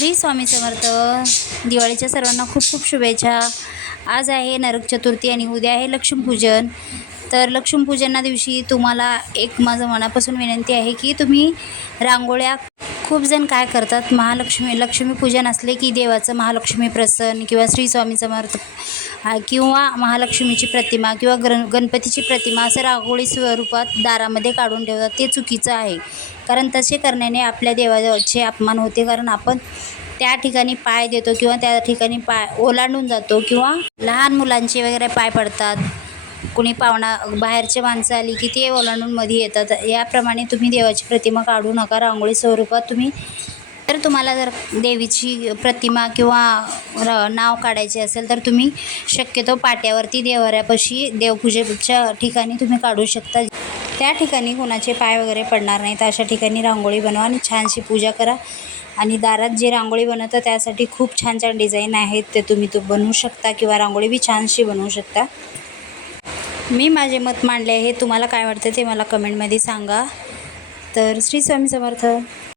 श्री स्वामी समर्थ. दिवाळीच्या सर्वांना खूप खूप शुभेच्छा. आज आहे नरक चतुर्थी आणि उद्या आहे लक्ष्मीपूजन. तर लक्ष्मीपूजना दिवशी तुम्हाला एक माझं मनापासून विनंती आहे की तुम्ही रांगोळ्या, खूप जण काय करतात, लक्ष्मीपूजन असले की देवाचं महालक्ष्मी प्रसन्न किंवा श्री स्वामी समर्थ किंवा महालक्ष्मीची प्रतिमा किंवा गणपतीची प्रतिमा असं रांगोळी स्वरूपात दारामध्ये काढून ठेवतात. ते चुकीचं आहे, कारण तसे करण्याने आपल्या देवाचे अपमान होते. कारण आपण त्या ठिकाणी पाय देतो किंवा त्या ठिकाणी पाय ओलांडून जातो किंवा लहान मुलांचे वगैरे पाय पडतात. कुणी बाहेरचे माणसं आली की ते ओलांडून मध्ये येतात. याप्रमाणे तुम्ही देवाची प्रतिमा काढू नका रांगोळी स्वरूपात. तुम्हाला जर देवीची प्रतिमा किंवा नाव काढायचे असेल तर तुम्ही शक्यतो पाट्यावरती देवाऱ्यापाशी देवपूजेच्या ठिकाणी तुम्ही काढू शकता. त्या ठिकाणी कोणाचे पाय वगैरे पडणार नाहीत अशा ठिकाणी रांगोळी बनवा आणि छानशी पूजा करा. आणि दारात जे रांगोळी बनवतं त्यासाठी खूप छान छान डिझाईन आहेत, ते तुम्ही बनवू शकता किंवा रांगोळी बी छानशी बनवू शकता. मी माझे मत मांडले आहे. तुम्हाला काय वाटतं ते मला कमेंटमध्ये सांगा. तर श्री स्वामी समर्थ.